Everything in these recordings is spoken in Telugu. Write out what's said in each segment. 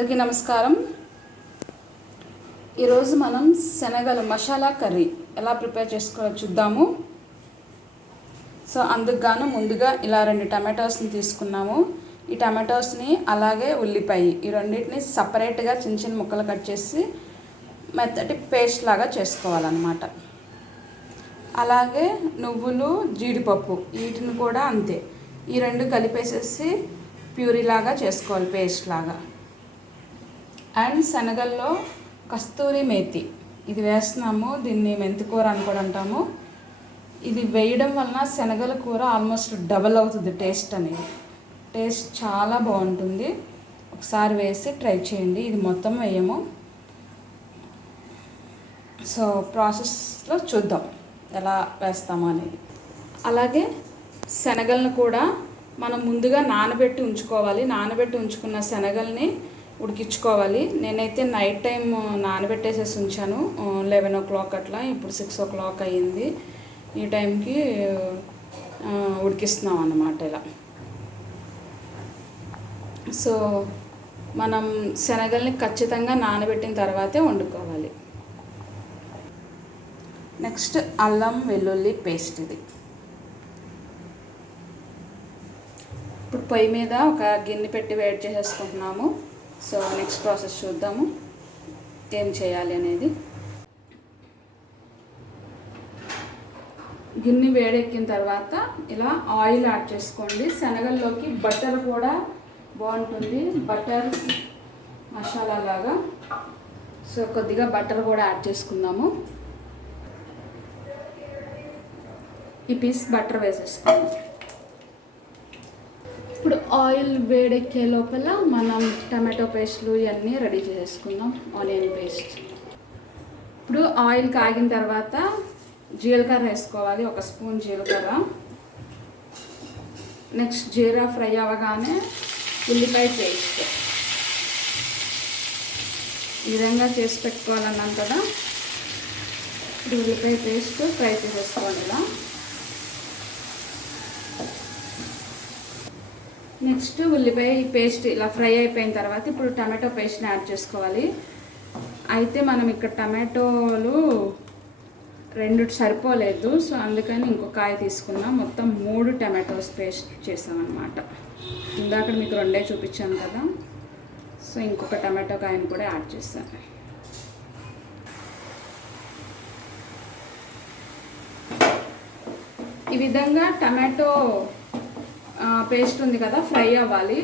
అందరికీ నమస్కారం. ఈరోజు మనం శనగల మసాలా కర్రీ ఎలా ప్రిపేర్ చేసుకోవాలో చూద్దాము. సో అందుకు గాను ముందుగా ఇలా 2 టమాటోస్ని తీసుకున్నాము. ఈ టమాటోస్ని అలాగే ఉల్లిపాయ ఈ రెండింటిని సపరేట్గా చిన్న చిన్న ముక్కలు కట్ చేసి మెత్తటి పేస్ట్ లాగా చేసుకోవాలన్నమాట. అలాగే నువ్వులు, జీడిపప్పు వీటిని కూడా అంతే, ఈ 2 కలిపేసేసి ప్యూరీ లాగా చేసుకోవాలి, పేస్ట్ లాగా. అండ్ శనగల్లో కస్తూరి మేతి ఇది వేస్తున్నాము. దీన్ని మెంతికూర అని కూడా అంటాము. ఇది వేయడం వలన శనగల కూర ఆల్మోస్ట్ డబల్ అవుతుంది టేస్ట్ అనేది. టేస్ట్ చాలా బాగుంటుంది. ఒకసారి వేసి ట్రై చేయండి. ఇది మొత్తం వేయము. సో ప్రాసెస్లో చూద్దాం ఎలా వేస్తాము అనేది. అలాగే శనగలను కూడా మనం ముందుగా నానబెట్టి ఉంచుకోవాలి. నానబెట్టి ఉంచుకున్న శనగల్ని ఉడికించుకోవాలి. నేనైతే నైట్ టైం నానబెట్టేసేసి ఉంచాను 11 o'clock అట్లా. ఇప్పుడు 6 o'clock అయ్యింది. ఈ టైంకి ఉడికిస్తున్నాం అన్నమాట ఇలా. సో మనం శనగల్ని ఖచ్చితంగా నానబెట్టిన తర్వాతే వండుకోవాలి. నెక్స్ట్ అల్లం వెల్లుల్లి పేస్ట్. ఇది ఇప్పుడు పొయ్యి మీద ఒక గిన్నె పెట్టి వేడి చేసేసుకుంటున్నాము. సో నెక్స్ట్ ప్రాసెస్ చూద్దాము ఏం చేయాలి అనేది. గిన్నె వేడెక్కిన తర్వాత ఇలా ఆయిల్ యాడ్ చేసుకోండి. శనగల్లోకి బటర్ కూడా బాగుంటుంది, బటర్ మసాలా లాగా. సో కొద్దిగా బటర్ కూడా యాడ్ చేసుకుందాము. ఈ పీస్ బటర్ వేసేసుకుందాం. ఇప్పుడు ఆయిల్ వేడెక్కే లోపల మనం టమాటో పేస్ట్లు ఇవన్నీ రెడీ చేసుకుందాం. Onion paste. ఇప్పుడు ఆయిల్ కాగిన తర్వాత జీలకర్ర వేసుకోవాలి, 1 స్పూన్ జీలకర్ర. నెక్స్ట్ జీరా ఫ్రై అవ్వగానే ఉల్లిపాయ పేస్ట్ ఈ విధంగా చేసి పెట్టుకోవాలన్నాం కదా. ఇప్పుడు ఉల్లిపాయ పేస్ట్ ఫ్రై చేసేసుకోండి ఇలా. నెక్స్ట్ ఉల్లిపాయ పేస్ట్ ఇలా ఫ్రై అయిపోయిన తర్వాత ఇప్పుడు టమాటో పేస్ట్ని యాడ్ చేసుకోవాలి. అయితే మనం ఇక్కడ టమాటోలు 2 సరిపోలేదు. సో అందుకని ఇంకొక కాయ తీసుకున్నాం. మొత్తం 3 టమాటోస్ పేస్ట్ చేసామన్నమాట. ఇందాక మీకు 2 చూపించాను కదా. సో ఇంకొక టమాటో కాయని కూడా యాడ్ చేశాను. ఈ విధంగా టమాటో పేస్ట్ ఉంది కదా ఫ్రై అవ్వాలి.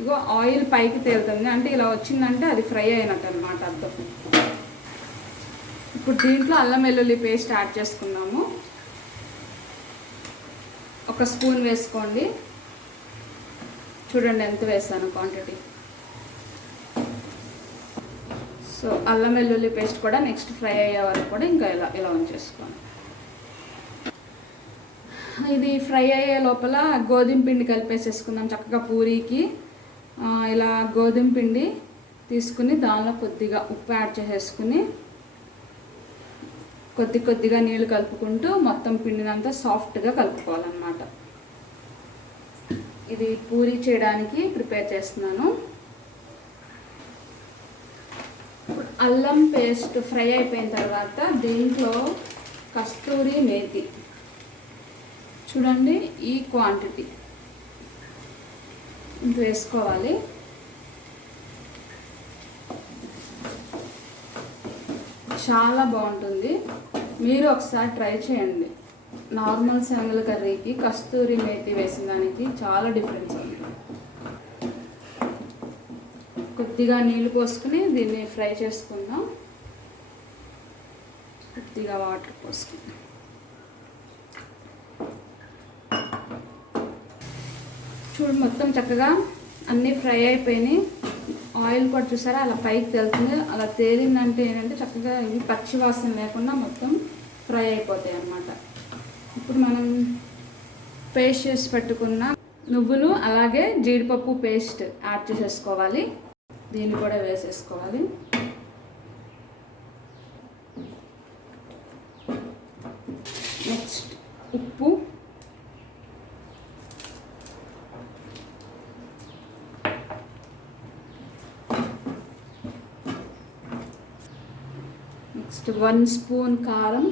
ఇగో ఆయిల్ పైకి తేలుతుంది అంటే ఇలా వచ్చిందంటే అది ఫ్రై అయినట్టు అనమాట అర్థం. ఇప్పుడు దీంట్లో అల్లం వెల్లుల్లి పేస్ట్ యాడ్ చేసుకున్నాము. 1 స్పూన్ వేసుకోండి. చూడండి ఎంత వేసాను క్వాంటిటీ. సో అల్లం వెల్లుల్లి పేస్ట్ కూడా నెక్స్ట్ ఫ్రై అయ్యే వరకు కూడా ఇంకా ఇలా ఉంచేసుకోండి. ఇది ఫ్రై అయ్యే లోపల గోధుమ పిండి కలిపేసేసుకుందాం చక్కగా పూరీకి. ఇలా గోధుమ పిండి తీసుకుని దానిలో కొద్దిగా ఉప్పు యాడ్ చేసేసుకుని కొద్దిగా నీళ్ళు కలుపుకుంటూ మొత్తం పిండినంతా సాఫ్ట్గా కలుపుకోవాలన్నమాట. ఇది పూరీ చేయడానికి ప్రిపేర్ చేస్తున్నాను. ఇప్పుడు అల్లం పేస్ట్ ఫ్రై అయిపోయిన తర్వాత దీంట్లో కస్తూరి మేతి చూడండి ఈ క్వాంటిటీ ఇంత వేసుకోవాలి. చాలా బాగుంటుంది. మీరు ఒకసారి ట్రై చేయండి. నార్మల్ శనగల కర్రీకి కస్తూరి మేతి వేసిన దానికి చాలా డిఫరెన్స్ ఉంది. కొద్దిగా నీళ్ళు పోసుకుని దీన్ని ఫ్రై చేసుకుందాం. కొద్దిగా వాటర్ పోసుకుందాం. చూడు మొత్తం చక్కగా అన్నీ ఫ్రై అయిపోయినాయి. ఆయిల్ కూడా చూసారా అలా పైకి తేలుతుంది. అలా తేలిందంటే ఏంటంటే చక్కగా ఇవి పచ్చి వాసన లేకుండా మొత్తం ఫ్రై అయిపోతాయి అన్నమాట. ఇప్పుడు మనం పేస్ట్ చేసి పెట్టుకున్న నువ్వులు అలాగే జీడిపప్పు పేస్ట్ యాడ్ చేసేసుకోవాలి. దీన్ని కూడా వేసేసుకోవాలి. నెక్స్ట్ ఉప్పు, నెక్స్ట్ 1 స్పూన్ కారం,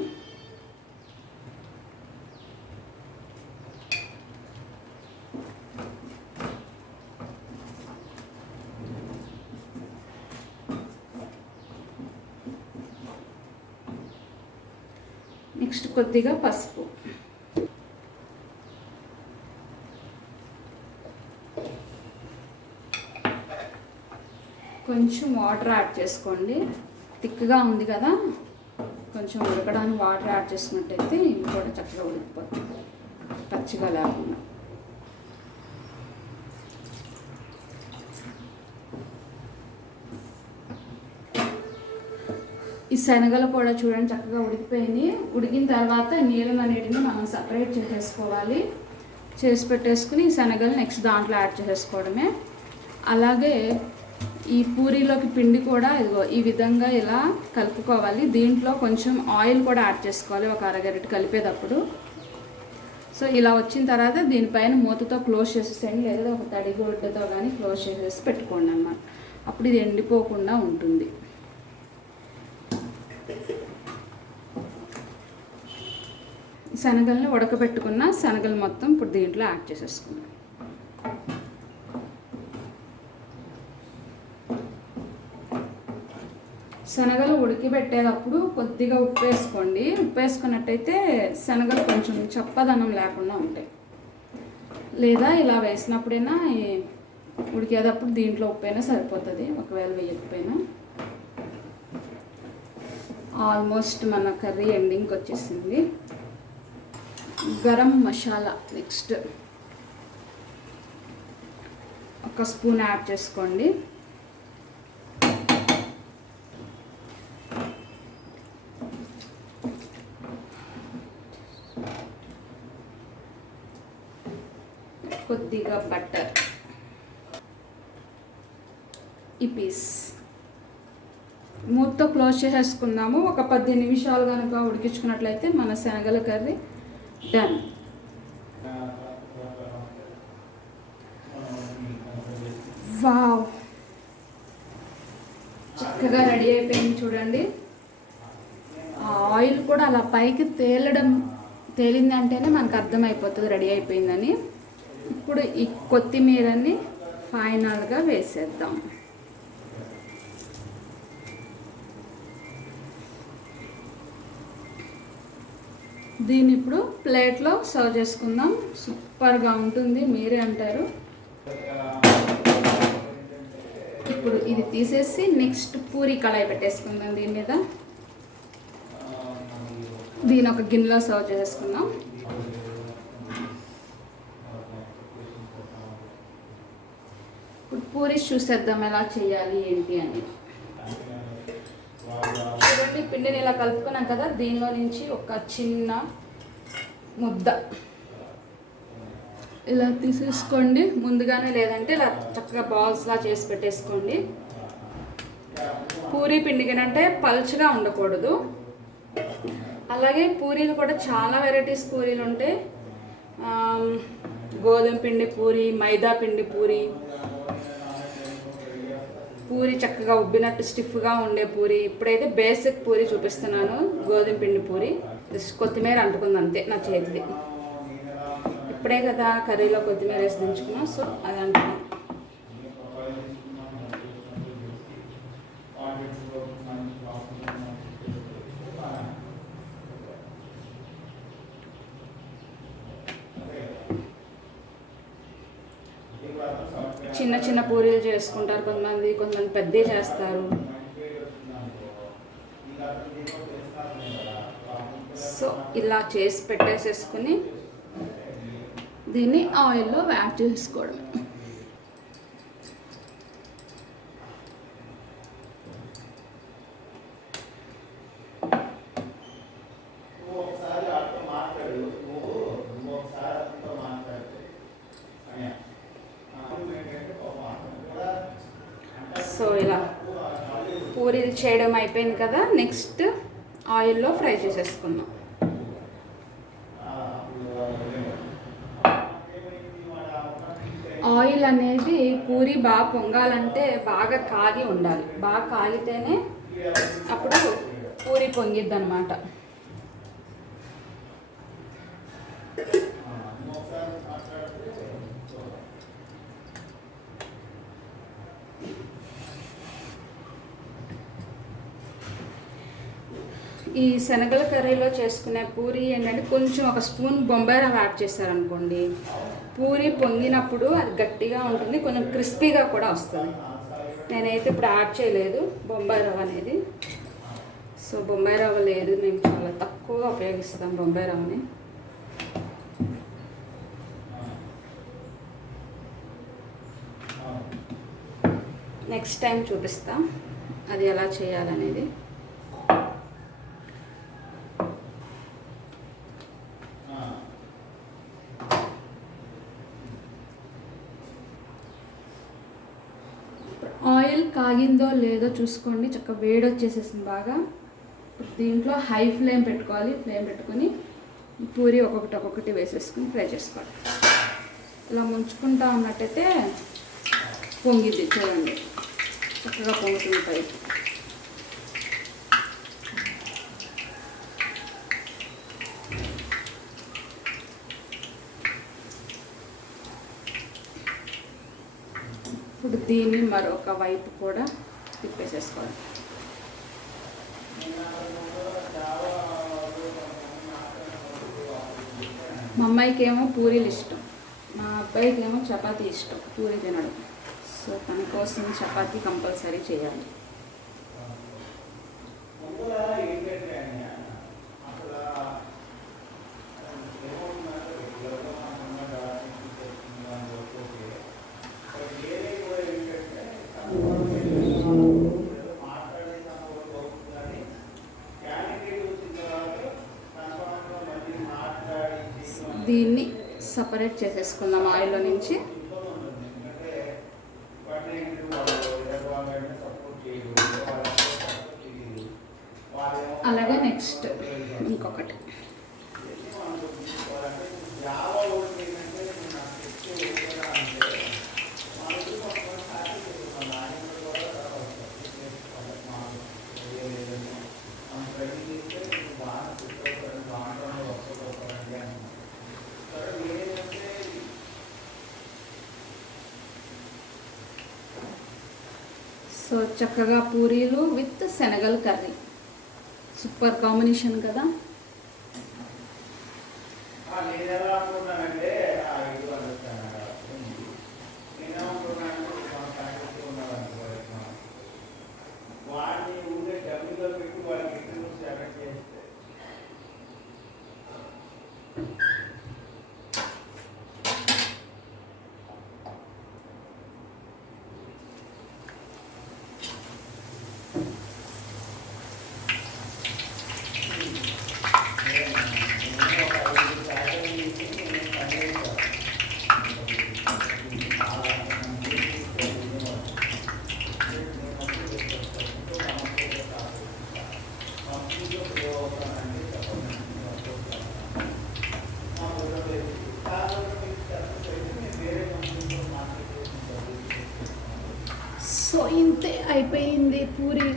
నెక్స్ట్ కొద్దిగా పసుపు, కొంచెం వాటర్ యాడ్ చేసుకోండి. థిక్గా ఉంది కదా, కొంచెం ఉడకడానికి వాటర్ యాడ్ చేసుకున్నట్టయితే ఇవి కూడా చక్కగా ఉడికిపోతుంది పచ్చిగా లేకుండా. ఈ శనగలు కూడా చూడండి చక్కగా ఉడికిపోయింది. ఉడికిన తర్వాత నీళ్ళని అనేటిని మనం సపరేట్ చేసేసుకోవాలి. చేసి పెట్టేసుకుని ఈ శనగలు నెక్స్ట్ దాంట్లో యాడ్ చేసేసుకోవడమే. అలాగే ఈ పూరీలోకి పిండి కూడా ఇదిగో ఈ విధంగా ఇలా కలుపుకోవాలి. దీంట్లో కొంచెం ఆయిల్ కూడా యాడ్ చేసుకోవాలి ఒక అరగరిట కలిపేటప్పుడు. సో ఇలా వచ్చిన తర్వాత దీనిపైన మూతతో క్లోజ్ చేసేసేయండి, లేదా ఒక తడి గుడ్డతో కానీ క్లోజ్ చేసేసి పెట్టుకోండి అన్నమాట. అప్పుడు ఇది ఎండిపోకుండా ఉంటుంది. శనగల్ని ఉడకబెట్టుకున్న శనగలు మొత్తం ఇప్పుడు దీంట్లో యాడ్ చేసేసుకున్నాం. శనగలు ఉడికిపెట్టేటప్పుడు కొద్దిగా ఉప్పు వేసుకోండి. ఉప్పు వేసుకున్నట్టయితే శనగలు కొంచెం చప్పదనం లేకుండా ఉంటాయి. లేదా ఇలా వేసినప్పుడైనా ఉడికేటప్పుడు దీంట్లో ఉప్పు అయినా సరిపోతుంది, ఒకవేళ వేయకపోయినా. ఆల్మోస్ట్ మన కర్రీ ఎండింగ్కి వచ్చేసింది. Garam masala next 1 spoon add చేసుకోండి. కొద్దిగా బటర్, ఈ పీస్ మూతతో క్లోజ్ చేసేసుకుందాము. ఒక 10 నిమిషాలు కనుక ఉడికించుకున్నట్లయితే మన శనగల కర్రీ డన్. వావ్, చక్కగా రెడీ అయిపోయింది చూడండి. ఆయిల్ కూడా అలా పైకి తేలింది అంటేనే మనకు అర్థమైపోతుంది రెడీ అయిపోయిందని. ఇప్పుడు ఈ కొత్తిమీరని ఫైనల్గా వేసేద్దాం. దీన్ని ఇప్పుడు ప్లేట్లో సర్వ్ చేసుకుందాం. సూపర్గా ఉంటుంది, మీరే అంటారు. ఇప్పుడు ఇది తీసేసి నెక్స్ట్ పూరీ కళాయి పెట్టేసుకుందాం. దీని మీద దీని ఒక గిన్నెలో సర్వ్ చేసుకుందాం. ఇప్పుడు పూరీ చూసేద్దాం ఎలా చేయాలి ఏంటి అని. చూడండి, పిండిని ఇలా కలుపుకున్నాం కదా, దీనిలో నుంచి ఒక చిన్న ముద్ద ఇలా తీసేసుకోండి ముందుగానే, లేదంటే ఇలా చక్కగా బాల్స్లా చేసి పెట్టేసుకోండి. పూరీ పిండికి అంటే పలుచగా ఉండకూడదు. అలాగే పూరీలు కూడా చాలా వెరైటీస్ పూరీలు ఉంటాయి. గోధుమ పిండి పూరి, మైదా పిండి పూరి, పూరి చక్కగా ఉబ్బినట్టు స్టిఫ్గా ఉండే పూరి. ఇప్పుడైతే బేసిక్ పూరి చూపిస్తున్నాను, గోధుమ పిండి పూరి. కొత్తిమీర అంటుకుంది అంతే నా చేతిది. ఇప్పుడే కదా కర్రీలో కొత్తిమీర వేసి దించుకున్నాం, సో అది అంటున్నాం. చిన్న చిన్న పూరీలు చేసుకుంటారు కొంతమంది పెద్దవి చేస్తారు. సో ఇలా చేసి పెట్టేసేసుకుని దీన్ని ఆయిల్లో యాడ్ చేసుకోవడం. సో ఇలా పూరీలు చేయడం అయిపోయింది కదా, నెక్స్ట్ ఆయిల్లో ఫ్రై చేసేసుకున్నాం. ఆయిల్ అనేది పూరీ బాగా పొంగాలంటే బాగా కాగి ఉండాలి. బాగా కాగితేనే అప్పుడు పూరీ పొంగిద్ది అనమాట. ఈ శనగల కర్రీలో చేసుకునే పూరి ఏంటంటే కొంచెం ఒక స్పూన్ బొంబాయి రవ్వ యాడ్ చేశారనుకోండి, పూరి పొంగినప్పుడు అది గట్టిగా ఉంటుంది, కొంచెం క్రిస్పీగా కూడా వస్తుంది. నేనైతే ఇప్పుడు యాడ్ చేయలేదు బొంబాయి రవ్వ అనేది. సో బొంబాయి రవ్వ లేదు, మేము చాలా తక్కువగా ఉపయోగిస్తాం బొంబాయి రవ్వని. నెక్స్ట్ టైం చూపిస్తా అది ఎలా చేయాలనేది. ఆయిల్ కాగిందో లేదో చూసుకోండి, చక్కగా వేడి వచ్చేసేసింది బాగా. దీంట్లో హై ఫ్లేమ్ పెట్టుకోవాలి. ఫ్లేమ్ పెట్టుకొని పూరి ఒక్కొక్కటి వేసేసుకుని ఫ్రై చేసుకోవాలి. ఇలా ముంచుకుంటా ఉన్నట్టయితే పొంగిద్ది, చూడండి చక్కగా పొంగుతుంది పైకి. ఇప్పుడు దీన్ని మరొక వైపు కూడా తిప్పేసేసుకోవాలి. మా అమ్మాయికి ఏమో పూరీలు ఇష్టం, మా అబ్బాయికి ఏమో చపాతీ ఇష్టం, పూరి తినడం. సో తన కోసం చపాతీ కంపల్సరీ చేయాలి. దీన్ని సపరేట్ చేసేసుకుందాం ఆయిల్లో నుంచి. అలాగే నెక్స్ట్ ఇంకొకటి. సో చక్కగా పూరీలు with Sanagala curry, super combination కదా. సో ఇంతే అయిపోయింది పూరి.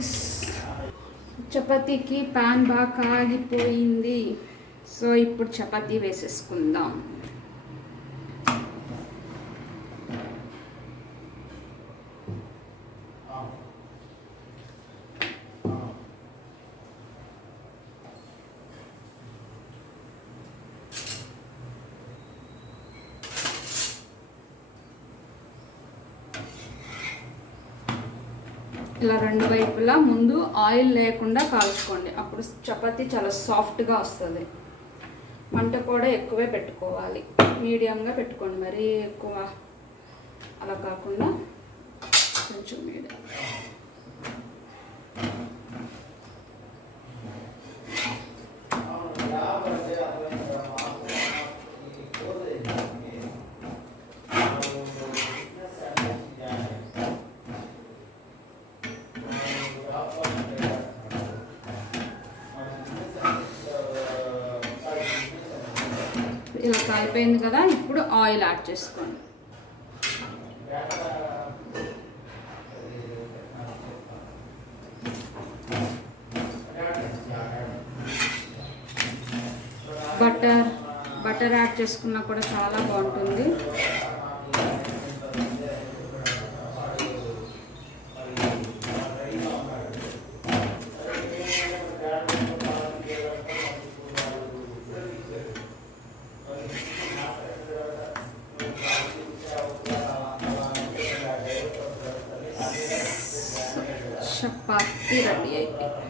చపాతీకి పాన్ బాగా కాగిపోయింది. సో ఇప్పుడు చపాతీ వేసేసుకుందాం. ఇలా రెండు వైపులా ముందు ఆయిల్ లేకుండా కాల్చుకోండి, అప్పుడు చపాతీ చాలా సాఫ్ట్గా వస్తుంది. మంట కూడా ఎక్కువే పెట్టుకోవాలి, మీడియంగా పెట్టుకోండి, మరీ ఎక్కువ అలా కాకుండా కొంచెం మీడియం. ఇలా కాలిపోయింది కదా, ఇప్పుడు ఆయిల్ యాడ్ చేసుకోండి. బటర్ యాడ్ చేసుకున్నా కూడా చాలా బాగుంటుంది. చపాతీ రెడీ అయిపోయింది.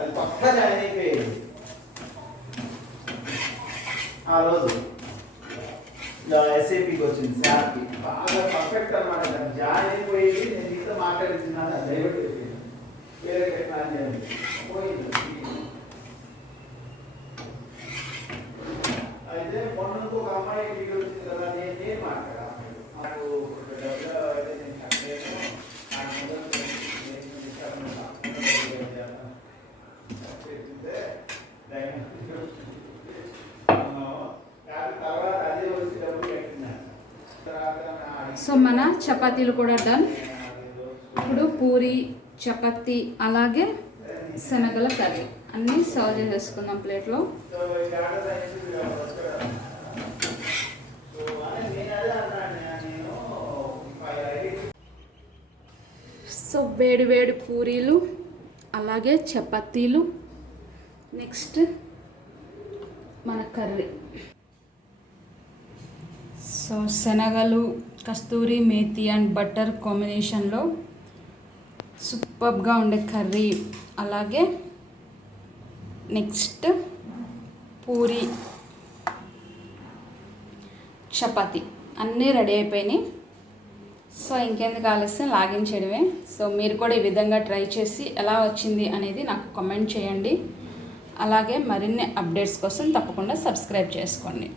అది పక్కా జాయిన్ అయిపోయింది ఆ రోజు. ఎస్ఏపీకి వచ్చింది సార్కి బాగా పర్ఫెక్ట్ అనమాట. జాయిన్ అయిపోయింది. నేను ఇంత మాట్లాడుతున్నాను అది డైవర్ట్ అయిపోయింది. వేరే ప్లాన్ చేయండి పోయింది. అయితే మొన్న ఒక అమ్మాయి వీడియో వచ్చింది కదా, నేను మాట్లాడాను నాకు డబ్బులు అయితే నేను కట్టలేను. సో మన చపాతీలు కూడా డన్. ఇప్పుడు పూరి, చపాతీ అలాగే శనగల కర్రీ అన్నీ సర్వ్ చేసేసుకుందాం ప్లేట్లో. సో వేడి వేడి పూరీలు అలాగే చపాతీలు, నెక్స్ట్ మన కర్రీ. సో శనగలు, కస్తూరి మేతి అండ్ బటర్ కాంబినేషన్లో సూపర్గా ఉండే కర్రీ, అలాగే నెక్స్ట్ పూరి, చపాతీ అన్నీ రెడీ అయిపోయినాయి. సో ఇంకెందుకు ఆలస్యం, లాగిన్ చేయడమే. సో మీరు కూడా ఈ విధంగా ట్రై చేసి ఎలా వచ్చింది అనేది నాకు కామెంట్ చేయండి. అలాగే మరిన్ని అప్డేట్స్ కోసం తప్పకుండా సబ్స్క్రైబ్ చేసుకోండి.